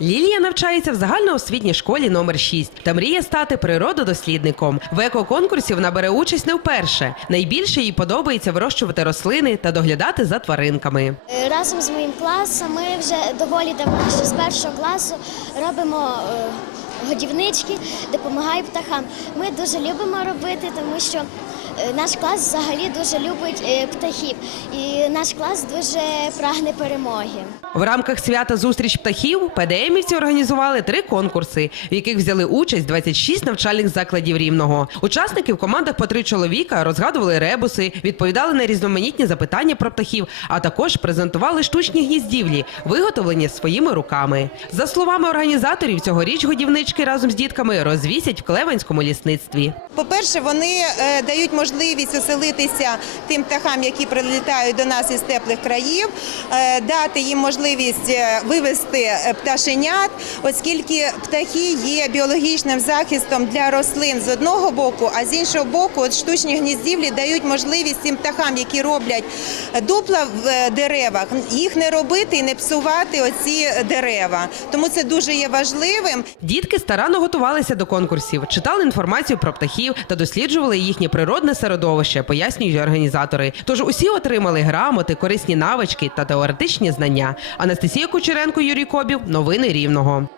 Лілія навчається в загальноосвітній школі номер 6 та мріє стати природодослідником. В екоконкурсі вона бере участь не вперше. Найбільше їй подобається вирощувати рослини та доглядати за тваринками. Е, Разом з моїм класом ми вже доволі давно, що з першого класу робимо е, годівнички, допомагаємо птахам. Ми дуже любимо робити, тому що е, наш клас взагалі дуже любить е, птахів, і наш клас дуже прагне перемоги. В рамках свята зустріч птахів ПДМівці організували три конкурси, в яких взяли участь 26 навчальних закладів рівного. Учасники в командах по три чоловіка розгадували ребуси, відповідали на різноманітні запитання про птахів, а також презентували штучні гніздівлі, виготовлені своїми руками. За словами організаторів, цьогоріч годівнички разом з дітками розвісять в Клеванському лісництві. По-перше, вони е, дають можливість оселитися тим птахам, які прилітають до нас із теплих країв, е, дати їм можливість е, вивести е, пташенят, оскільки птахи є біологічним захистом для рослин з одного боку, а з іншого боку, от штучні гніздівлі дають можливість тим птахам, які роблять дупла в деревах, їх не робити і не псувати оці дерева. Тому це дуже є важливим. Дітки старанно готувалися до конкурсів, читали інформацію про птахів та досліджували їхнє природне середовище, пояснюють організатори. Тож усі отримали грамоти, корисні навички та теоретичні знання. Анастасія Кучеренко, Юрій Кобів. Новини Рівного.